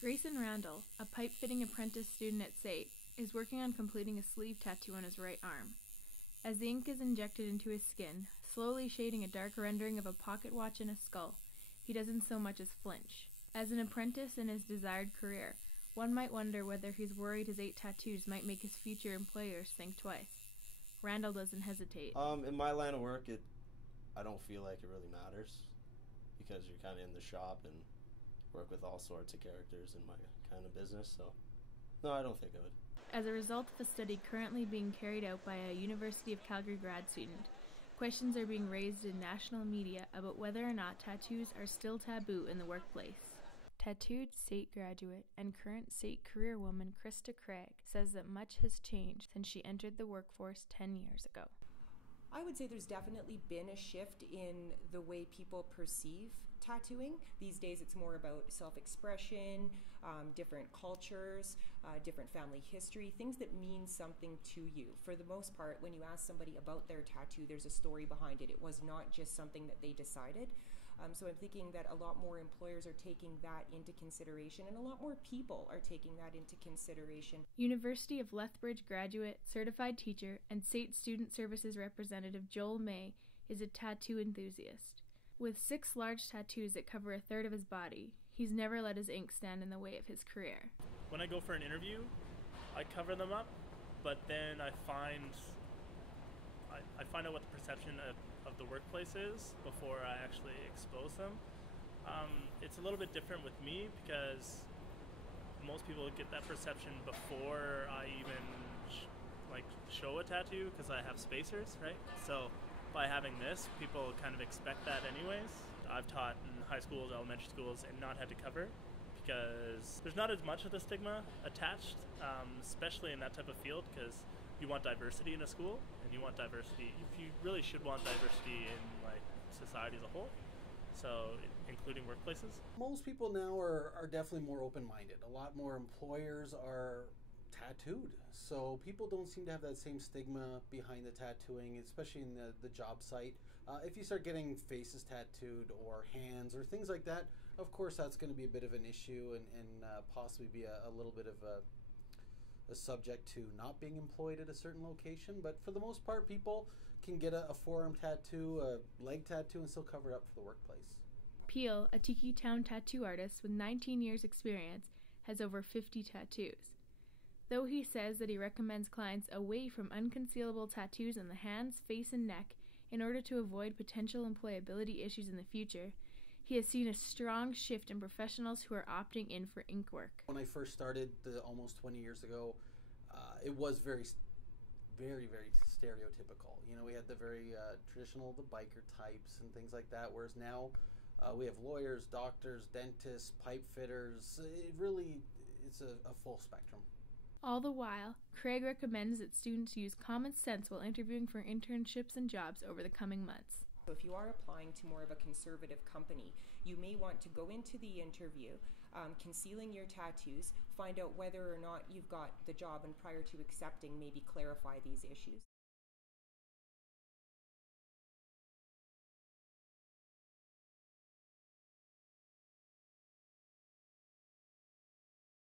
Grayson Randall, a pipe-fitting apprentice student at SAIT, is working on completing a sleeve tattoo on his right arm. As the ink is injected into his skin, slowly shading a dark rendering of a pocket watch and a skull, he doesn't so much as flinch. As an apprentice in his desired career, one might wonder whether he's worried his 8 tattoos might make his future employers think twice. Randall doesn't hesitate. In my line of work, I don't feel like it really matters because you're kind of in the shop and work with all sorts of characters in my kind of business, so no, I don't think of it. As a result of a study currently being carried out by a University of Calgary grad student, questions are being raised in national media about whether or not tattoos are still taboo in the workplace. Tattooed SAIT graduate and current SAIT career woman Krista Craig says that much has changed since she entered the workforce 10 years ago. I would say there's definitely been a shift in the way people perceive tattooing. These days it's more about self-expression, different cultures, different family history, things that mean something to you. For the most part, when you ask somebody about their tattoo, there's a story behind it. It was not just something that they decided. So I'm thinking that a lot more employers are taking that into consideration, and a lot more people are taking that into consideration. University of Lethbridge graduate, certified teacher, and SAIT Student Services representative Joel May is a tattoo enthusiast. With 6 large tattoos that cover a third of his body, he's never let his ink stand in the way of his career. When I go for an interview, I cover them up, but then I find out what the perception of the workplace is before I actually expose them. It's a little bit different with me because most people get that perception before I even show a tattoo because I have spacers, right? So by having this, people kind of expect that anyways. I've taught in high schools, elementary schools, and not had to cover because there's not as much of the stigma attached, especially in that type of field, because you want diversity in a school, and you want diversity, you really should want diversity in society as a whole, so including workplaces. Most people now are definitely more open-minded. A lot more employers are tattooed, so people don't seem to have that same stigma behind the tattooing, especially in the job site. If you start getting faces tattooed or hands or things like that, of course that's going to be a bit of an issue and possibly be a little bit of a subject to not being employed at a certain location. But for the most part, people can get a forearm tattoo, a leg tattoo, and still cover it up for the workplace. Peel, a Tiki Town tattoo artist with 19 years experience, has over 50 tattoos. Though he says that he recommends clients away from unconcealable tattoos on the hands, face, and neck in order to avoid potential employability issues in the future, he has seen a strong shift in professionals who are opting in for ink work. When I first started almost 20 years ago, it was very, very stereotypical. You know, we had the very traditional, the biker types and things like that, whereas now we have lawyers, doctors, dentists, pipe fitters. It's a full spectrum. All the while, Craig recommends that students use common sense while interviewing for internships and jobs over the coming months. So if you are applying to more of a conservative company, you may want to go into the interview concealing your tattoos, find out whether or not you've got the job, and prior to accepting, maybe clarify these issues.